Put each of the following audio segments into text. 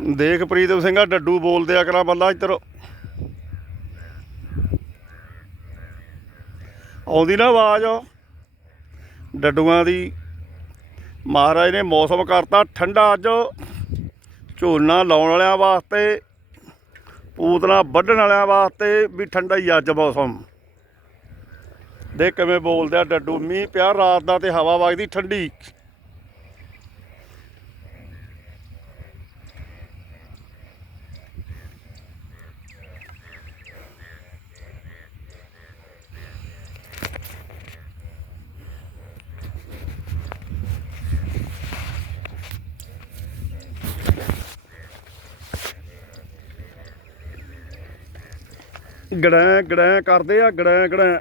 ਦੇਖ ਪ੍ਰੀਤਮ ਸਿੰਘਾ ਡੱਡੂ ਬੋਲਦੇ ਆ ਕਰਾਂ ਬੱਲਾ ਇੱਧਰ। ਆਉਂਦੀ ਨਾ ਆਵਾਜ਼। ਡੱਡੂਆਂ ਦੀ। ਮਹਾਰਾਜ ਨੇ ਮੌਸਮ ਕਰਤਾ ਠੰਡਾ ਅੱਜ। ਝੋਨਾ ਲਾਉਣ ਵਾਲਿਆਂ ਵਾਸਤੇ, ਪੂਤਨਾ ਵੱਢਣ ਵਾਲਿਆਂ ਵਾਸਤੇ ਵੀ ਠੰਡਾ ਹੀ ਅੱਜ ਮੌਸਮ। ਦੇ ਕਿਵੇਂ ਬੋਲਦੇ ਆ ਡੱਡੂ। ਮੀਂਹ ਪਿਆ, ਰਾਤ ਦਾ ਤੇ ਹਵਾ ਵਗਦੀ ਠੰਡੀ। ਗੜੈਂ ਗੜੈਂ ਕਰਦੇ ਆ, ਗੜੈਂ ਗੜੈਂ।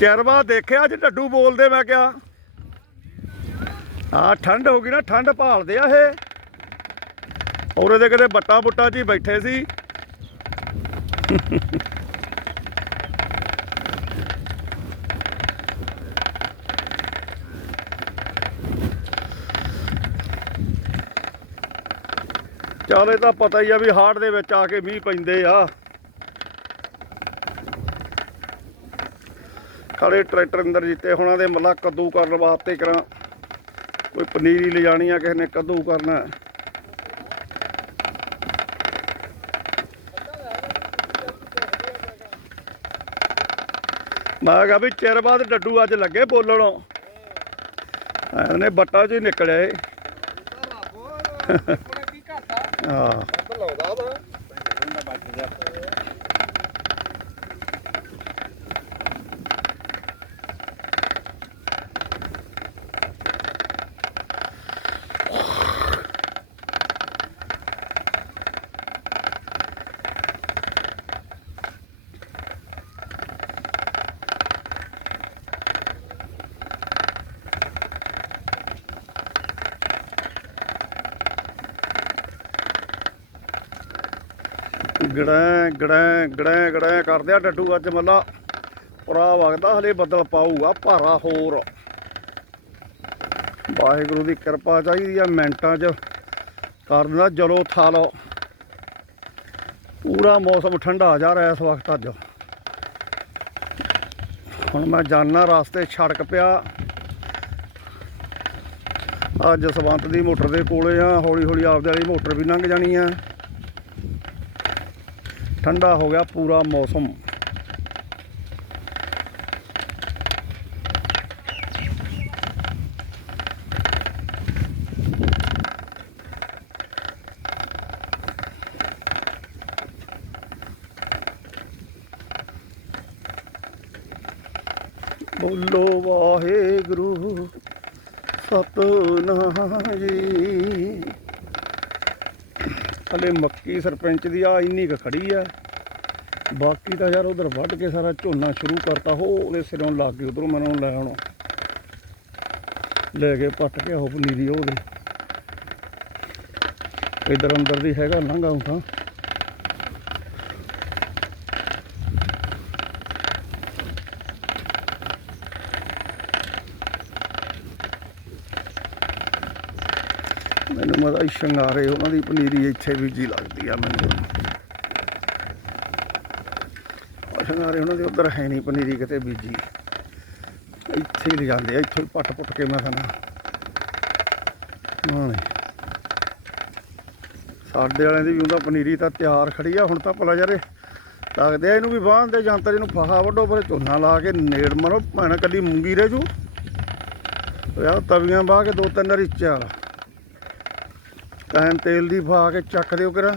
ਚਰਵਾ ਦੇਖਿਆ ਅੱਜ ਡੱਡੂ ਬੋਲਦੇ, ਮੈਂ ਕਿਹਾ। ਆ ਠੰਡ ਹੋ ਗਈ ਨਾ, ਠੰਡ ਭਾਲਦੇ ਆ ਇਹ। ਔਰ ਇਹਦੇ ਕਿਤੇ ਬੱਟਾ ਬੁੱਟਾ 'ਚ ਹੀ ਬੈਠੇ ਸੀ। ਚੱਲ ਤਾਂ ਪਤਾ ਹੀ ਆ ਵੀ ਹਾੜ ਦੇ ਵਿੱਚ ਆ ਕੇ ਮੀਂਹ ਪੈਂਦੇ ਆ। ਖੜੇ ਟਰੈਕਟਰ ਅੰਦਰ ਜਿੱਤੇ ਹੋਣਾ ਦੇ ਮੱਲਾ ਕੱਦੂ ਕਰਨ ਵਾਸਤੇ ਕਰਾਂ। ਕੋਈ ਪਨੀਰੀ ਲਿਜਾਣੀ ਆ, ਕਿਸੇ ਨੇ ਕੱਦੂ ਕਰਨਾ। ਮੈਂ ਕਿਹਾ ਵੀ ਚਿਰ ਬਾਅਦ ਡੱਡੂ ਅੱਜ ਲੱਗੇ ਬੋਲਣੋਂ। ਐਨੇ ਬੱਟਾ ਚ ਹੀ ਨਿਕਲਿਆ ਏ। ਹਾਂ। ਗੜੈਂ ਗੜੈਂ ਗੜੈਂ ਗੜੈਂ ਕਰਦੇ ਆ ਡੱਡੂ ਅੱਜ ਮੱਲਾ। ਪੁਰਾ ਵਗਦਾ ਹਲੇ ਬੱਦਲ ਪਾਊਗਾ, ਭਾਰਾ ਹੋਰ। ਵਾਹਿਗੁਰੂ ਦੀ ਕਿਰਪਾ ਚਾਹੀਦੀ ਆ ਮਿੰਟਾਂ 'ਚ ਕਰ ਦਿੰਦਾ ਜਲੋ ਥਾ ਲਓ ਪੂਰਾ ਮੌਸਮ ਠੰਡਾ ਜਾ ਰਿਹਾ ਇਸ ਵਕਤ ਅੱਜ। ਹੁਣ ਮੈਂ ਜਾਣਾ ਰਸਤੇ ਛੜਕ ਪਿਆ। ਅੱਜ ਜਸਵੰਤ ਦੀ ਮੋਟਰ ਦੇ ਕੋਲੇ ਆ ਹੌਲੀ ਹੌਲੀ ਆਪਦੇ ਵਾਲੀ ਮੋਟਰ ਵੀ ਲੰਘ ਜਾਣੀ ਆ। ਠੰਡਾ ਹੋ ਗਿਆ ਪੂਰਾ ਮੌਸਮ। ਬੋਲੋ ਵਾਹਿਗੁਰੂ ਸਤਨਾਮ ਜੀ। ਹਲੇ ਮੱਕੀ ਸਰਪੰਚ ਦੀ ਆ, ਇੰਨੀ ਕੁ ਖੜੀ ਆ। ਬਾਕੀ ਤਾਂ ਯਾਰ ਉਧਰ ਵੱਢ ਕੇ ਸਾਰਾ ਝੋਨਾ ਸ਼ੁਰੂ ਕਰਤਾ, ਹੋ ਉਹਦੇ ਸਿਰੋਂ ਲੱਗ ਗਏ ਉਧਰੋਂ ਮੈਨੂੰ ਲੈ ਆਉਣਾ। ਲੈ ਕੇ ਪੱਟ ਕੇ ਉਹ ਪਨੀਰੀ ਉਹਦੇ। ਇਧਰ ਅੰਦਰ ਦੀ ਹੈਗਾ ਲੰਘਾ ਤਾਂ ਮੈਨੂੰ ਮਦਾ ਸ਼ਿੰਗਾਰੇ ਉਹਨਾਂ ਦੀ ਪਨੀਰੀ ਇੱਥੇ ਬੀਜੀ ਲੱਗਦੀ ਆ ਮੈਨੂੰ। ਸ਼ਿੰਗਾਰੇ ਉਹਨਾਂ ਦੇ ਉਧਰ ਹੈ ਨਹੀਂ ਪਨੀਰੀ ਕਿਤੇ ਬੀਜੀ। ਇੱਥੇ ਹੀ ਲਿਜਾਂਦੇ ਆ, ਇੱਥੋਂ ਹੀ ਪੱਟ ਪੁੱਟ ਕੇ ਮੈਂ ਕਹਿੰਦਾ ਹਾਂ ਸਾਡੇ ਵਾਲਿਆਂ ਦੀ ਵੀ ਉਹਦਾ ਪਨੀਰੀ ਤਾਂ ਤਿਆਰ ਖੜੀ ਆ, ਹੁਣ ਤਾਂ ਭਲਾ ਯਾਰੇ ਲੱਗਦੇ ਆ ਇਹਨੂੰ ਵੀ ਬਾਂਹਦੇ ਜਾਂਤਰ ਇਹਨੂੰ ਫਾਹਾ ਵੱਡੋ ਪਰ ਝੋਨਾ ਲਾ ਕੇ ਨੇੜ ਮਰੋ, ਭੈਣ ਕੱਲੀ ਮੂੰਗੀ ਰਹਿ ਜੂ। ਯਾਰ ਤਵੀਆਂ ਬਾਹ ਕੇ ਦੋ ਤਿੰਨ ਵਾਰੀ ਚਾਲ ਟਾਈਮ ਤੇਲ ਦੀ ਪਾ ਕੇ ਚੱਕ ਦਿਓ ਕਰਾ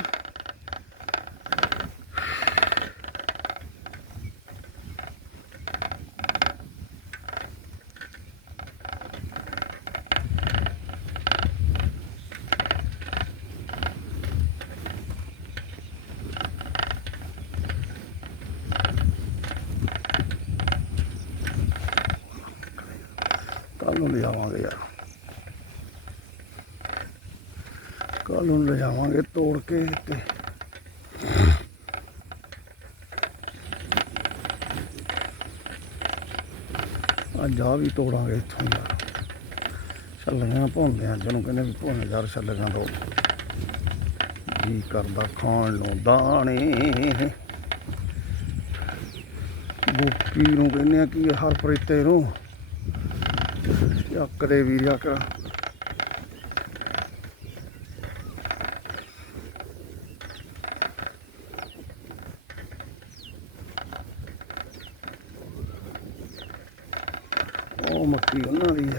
ਕੱਲ ਨੂੰ ਲਿਜਾਵਾਂਗੇ ਯਾਰ ਕੱਲ ਨੂੰ ਲਿਜਾਵਾਂਗੇ ਤੋੜ ਕੇ ਤੇ। ਅੱਜ ਆ ਵੀ ਤੋੜਾਂਗੇ ਇੱਥੋਂ ਯਾਰ ਛੱਲੀਆਂ ਭੁੰਨਦੇ ਆ ਜਿਹਨੂੰ ਕਹਿੰਦੇ ਵੀ ਭੁੰਨ ਯਾਰ ਛੱਲੀਆਂ ਤੋਂ। ਜੀ ਕਰਦਾ ਖਾਣ ਨੂੰ ਦਾਣੇ। ਬੁੱਕੀ ਨੂੰ ਕਹਿੰਦੇ ਆ ਕਿ ਹਰ ਪ੍ਰੀਤੇ ਨੂੰ। ਚੱਕ ਵੀ ਵੀਰਿਆ ਕਰ। ਉਹ ਮੱਕੀ ਉਹਨਾਂ ਦੀ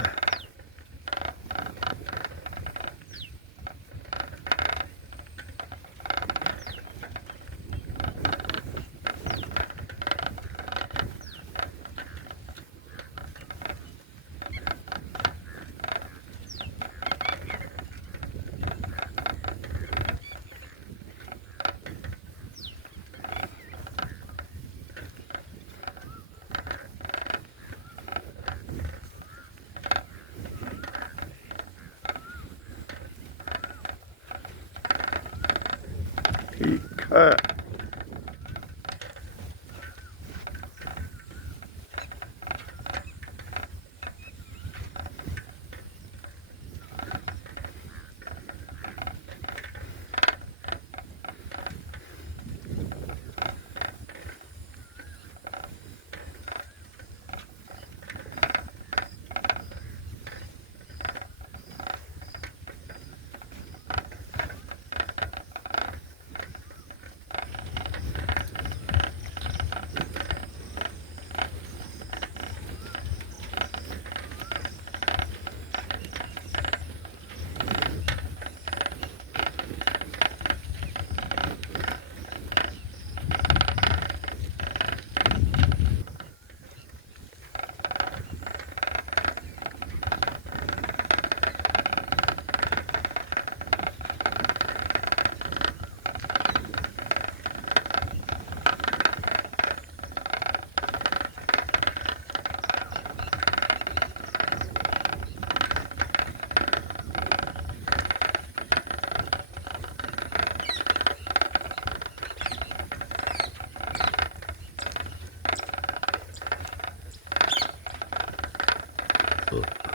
Uh. Apple.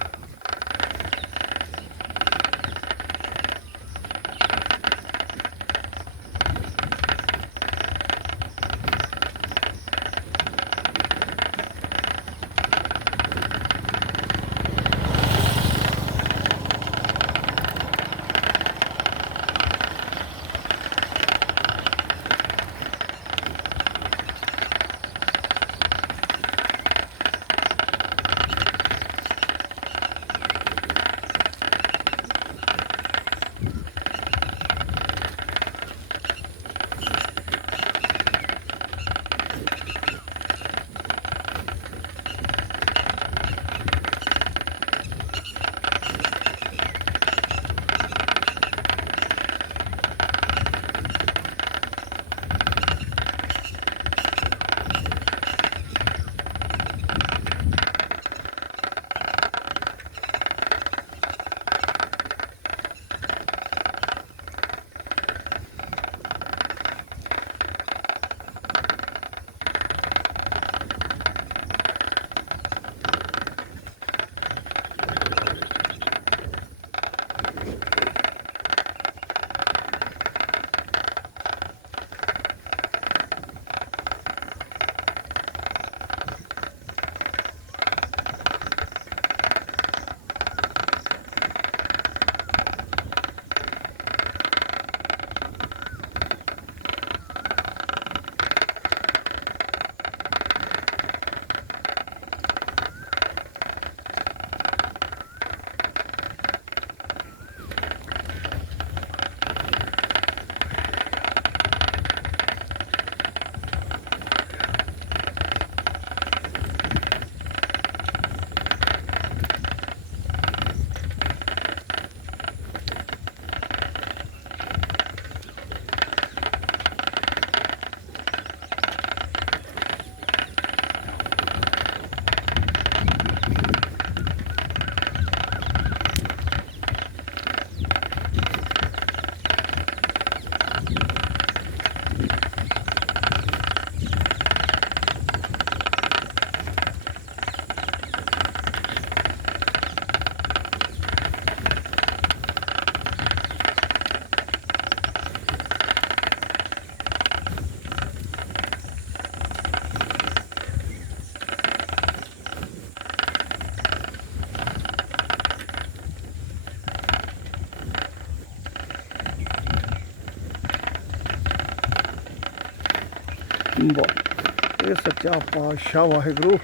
ਵਾਹ ਇਹ ਸੱਚਾ ਪਾਤਸ਼ਾਹ ਵਾਹਿਗੁਰੂ,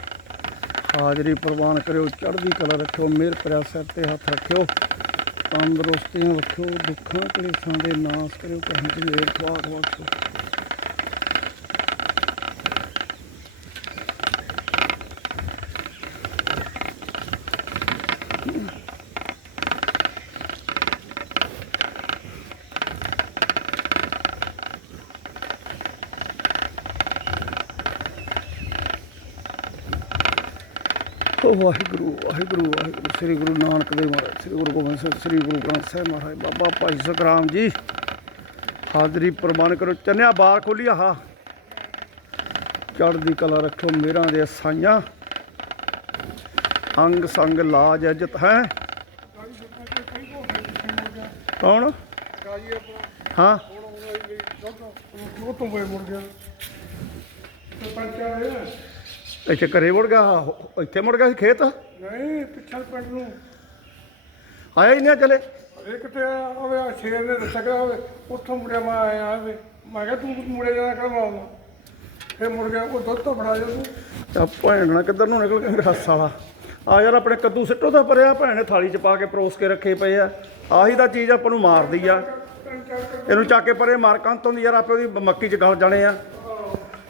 ਹਾਜ਼ਰੀ ਪ੍ਰਵਾਨ ਕਰਿਓ, ਚੜ੍ਹਦੀ ਕਲਾ ਰੱਖਿਓ, ਮਿਹਰ ਭਰਿਆ ਸਿਰ ਤੇ ਹੱਥ ਰੱਖਿਓ, ਤੰਦਰੁਸਤੀਆਂ ਰੱਖਿਓ, ਦੁੱਖਾਂ ਕਲੇਸ਼ਾਂ ਦੇ ਨਾਸ ਕਰਿਓ, ਕਹਿਣ ਦੀ ਮੇਰ ਖਵਾਕ ਬਖਸ਼ੋ ਵਾਹਿਗੁਰੂ ਵਾਹਿਗੁਰੂ ਵਾਹਿਗੁਰੂ ਸ੍ਰੀ ਗੁਰੂ ਨਾਨਕ ਦੇਵ ਮਹਾਰਾਜ, ਸ੍ਰੀ ਗੁਰੂ ਗੋਬਿੰਦ ਸਿੰਘ, ਸ੍ਰੀ ਗੁਰੂ ਗ੍ਰੰਥ ਸਾਹਿਬ ਮਹਾਰਾਜ। ਬਾਬਾ ਭਾਈ ਸਤਰਾਮ ਜੀ, ਹਾਜ਼ਰੀ ਪ੍ਰਵਾਨ ਕਰੋ। ਚੰਨਿਆ ਬਾਰ ਖੋਲੀ, ਆਹ। ਚੜ੍ਹਦੀ ਕਲਾ ਰੱਖੋ, ਮੇਰਾ ਦੇ ਸਾਈਆਂ। ਅੰਗ ਸੰਗ ਲਾਜ ਇੱਜ਼ਤ ਹੈ। ਕੌਣ? ਹਾਂ। ਉਹ ਤੋਂ ਬਈ ਮੁੜ ਗਿਆ। ਤੇ ਪੰਚਾਂ ਇੱਥੇ ਘਰੇ ਮੁੜ ਗਿਆ ਆਹ, ਇੱਥੇ ਮੁੜ ਗਿਆ ਸੀ ਖੇਤ? ਨਹੀਂ ਪਿੱਛੇ ਪਿੰਡ ਨੂੰ। ਆਇਆ ਹੀ ਨਹੀਂ ਚਲੇ ਇਹ ਕਿਤੇ ਆਵੇ ਆ ਸ਼ੇਰ ਨੇ ਦੱਸਿਆ ਕਿ ਆਵੇ ਉੱਥੋਂ ਮੁੜਿਆ ਮੈਂ ਆਇਆ ਆਵੇ। ਮੈਂ ਕਿਹਾ ਤੂੰ ਮੁੜਿਆ ਜਾਣਾ ਕਰ ਆਉਂਦਾ ਫੇਰ ਮੁੜ ਗਿਆ ਉਹ ਦੁੱਧ ਤੋਂ ਫੜਾ ਜਾ ਤੂੰ। ਆ ਭੈਣ ਨਾ ਕਿੱਧਰ ਨੂੰ ਨਿਕਲ ਗਿਆ ਰਸ ਵਾਲਾ। ਆ ਯਾਰ ਆਪਣੇ ਕੱਦੂ ਸਿੱਟੋ ਤਾਂ ਪਰਿਆ ਭੈਣ ਨੇ ਥਾਲੀ 'ਚ ਪਾ ਕੇ ਪਰੋਸ ਕੇ ਰੱਖੇ ਪਏ ਆ। ਆਹੀ ਤਾਂ ਚੀਜ਼ ਆਪਾਂ ਨੂੰ ਮਾਰਦੀ ਆ। ਤਿੰਨ ਚਾਰ ਕਰ ਇਹਨੂੰ ਚੱਕ ਕੇ ਪਰੇ ਮਾਰ ਕੰਤੋਂ ਦੀ ਯਾਰ ਆਪੇ ਉਹਦੀ ਮੱਕੀ 'ਚ ਗਲ ਜਾਣੇ ਆ।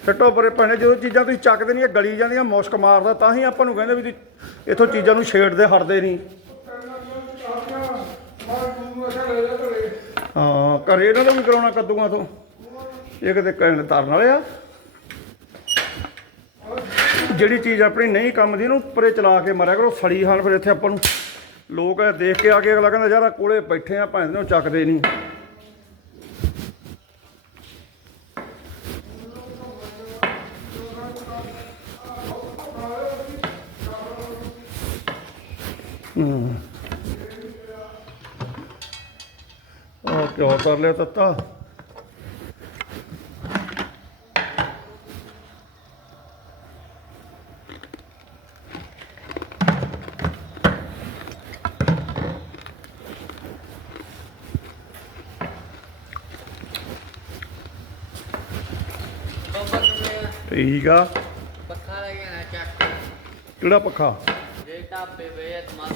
ਸਿੱਟੋ ਪਰੇ ਭੈਣੇ, ਜਦੋਂ ਚੀਜ਼ਾਂ ਤੁਸੀਂ ਚੱਕਦੇ ਨਹੀਂ, ਇਹ ਗਲੀ ਜਾਂਦੀਆਂ, ਮੁਸ਼ਕ ਮਾਰਦਾ, ਤਾਂ ਹੀ ਆਪਾਂ ਨੂੰ ਕਹਿੰਦੇ ਵੀ ਤੁਸੀਂ ਇੱਥੋਂ ਚੀਜ਼ਾਂ ਨੂੰ ਛੇੜਦੇ, ਹਟਦੇ ਨਹੀਂ। ਹਾਂ, ਘਰੇ ਇਹਨਾਂ ਦਾ ਵੀ ਕਰਾਉਣਾ ਕੱਦੂਆਂ ਤੋਂ। ਇਹ ਕਿਤੇ ਕਹਿਣ ਤਰਨ ਵਾਲੇ ਆ। ਜਿਹੜੀ ਚੀਜ਼ ਆਪਣੀ ਨਹੀਂ ਕੰਮ ਦੀ, ਇਹਨੂੰ ਪਰੇ ਚਲਾ ਕੇ ਮਾਰਿਆ ਕਰੋ, ਸੜੀ ਹਾਲ ਫਿਰ ਇੱਥੇ ਆਪਾਂ ਨੂੰ। ਲੋਕ ਦੇਖ ਕੇ ਆ ਕੇ ਅਗਲਾ ਕਹਿੰਦਾ, ਯਾਰ ਕੋਲੇ ਬੈਠੇ ਆ ਭਾਵੇਂ ਨੂੰ ਚੱਕਦੇ ਨਹੀਂ। ਹੂੰ। ਉਹ ਕਿਉਂ ਕਰ ਲਿਆ ਤੱਤਾ ਬਾਬਾ ਕਿਵੇਂ ਠੀਕ ਆ। ਪੱਖਾ ਲੱਗਿਆ ਨਾ ਚੱਕ ਕਿਹੜਾ ਪੱਖਾ? ਜੇ ਢਾਬੇ ਵੇ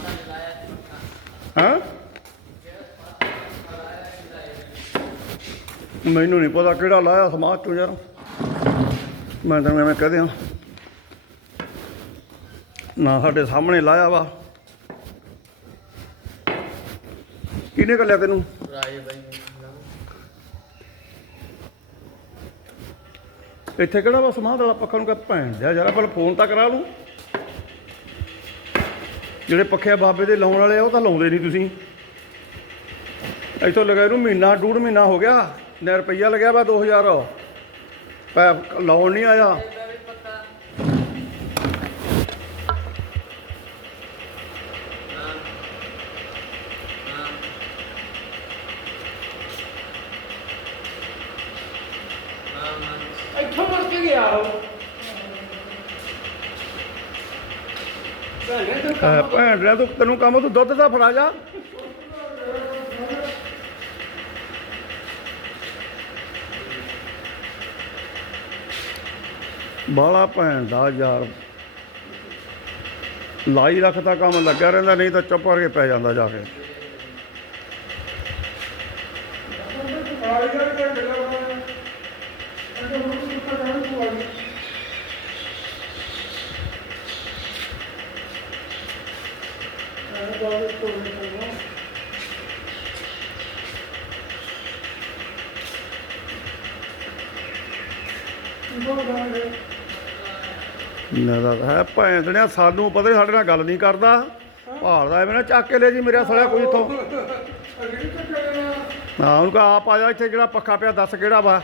ਨੇ ਲਾਇਆ ਸੀ ਪੱਖਾ। ਹਾਂ? ਮੈਨੂੰ ਨਹੀਂ ਪਤਾ ਕਿਹੜਾ ਲਾਇਆ ਸਮਾਜ ਚੋਂ ਯਾਰ। ਮੈਂ ਤਾਂ ਐਵੇਂ ਕਹਦੇ ਹਾਂ ਨਾ ਸਾਡੇ ਸਾਹਮਣੇ ਲਾਇਆ ਵਾ। ਕਿਹਨੇ ਕੱਲਿਆ ਤੈਨੂੰ? ਰਾਏ ਬਾਈ ਇੱਥੇ ਕਿਹੜਾ ਵਾ? ਸਮਾਧ ਵਾਲਾ ਪੱਖਾ ਨੂੰ ਕਹ ਭੈਣ ਦਿਆ ਯਾਰ ਪਹਿਲਾਂ ਫੋਨ ਤਾਂ ਕਰਾ ਲੂੰ ਜਿਹੜੇ ਪੱਖੇ ਆ ਬਾਬੇ ਦੇ ਲਾਉਣ ਵਾਲੇ ਆ, ਉਹ ਤਾਂ ਲਾਉਂਦੇ ਨਹੀਂ ਤੁਸੀਂ। ਇੱਥੋਂ ਲਗਾ ਇਹਨੂੰ ਮਹੀਨਾ, ਡੂਢ ਮਹੀਨਾ ਹੋ ਗਿਆ। ਨੇ ਰੁਪਈਆ ਲੱਗਿਆ ਵਾ 2000 ਪੈ, ਲਾਉਣ ਨਹੀਂ ਆਇਆ ਵੀ ਪੱਕਾ ਹਾਂ ਹਾਂ ਹਾਂ ਹਾਂ ਇੱਥੋਂ ਮੁੜ ਕੇ ਗਿਆ ਉਹ ਭੈਣੇ ਭੈਣ ਰਿਆ ਤੂੰ, ਤੈਨੂੰ ਕੰਮ ਤੂੰ ਦੁੱਧ ਦਾ ਫੜਾ ਜਾ। ਬਾਲਾ ਭੈਣ ਦਾ ਯਾਰ। ਲਾਈ ਰੱਖਦਾ ਕੰਮ, ਲੱਗਿਆ ਰਹਿੰਦਾ, ਨਹੀਂ ਤਾਂ ਚੁੱਪ ਕਰਕੇ ਪੈ ਜਾਂਦਾ ਜਾ ਕੇ ਆਈ ਜਾ ਕੇ ਗੱਲਾਂ ਮਾਰ ਇਹ ਤਾਂ ਮੁੜ ਕੇ ਤਾਂ ਕਹਿਣ ਤੂੰ ਆਈ ਇਹ ਤਾਂ ਉਹ ਤੋਂ ਨਹੀਂ ਨਾ ਹੈ ਭੈਣ ਦਣਿਆ ਸਾਨੂੰ ਪਤਾ ਹੀ ਸਾਡੇ ਨਾਲ ਗੱਲ ਨਹੀਂ ਕਰਦਾ। ਭਾਲਦਾ ਐਵੇਂ ਨਾ ਚੱਕ ਕੇ ਲੈ ਜੀ ਮੇਰਾ ਸਾਲਿਆ ਕੋਈ ਇੱਥੋਂ। ਹਾਂ ਉਹਨੂੰ ਕਹਾ ਆਪ ਆ ਜਾ ਇੱਥੇ ਜਿਹੜਾ ਪੱਖਾ ਪਿਆ ਦੱਸ ਕਿਹੜਾ ਵਾ।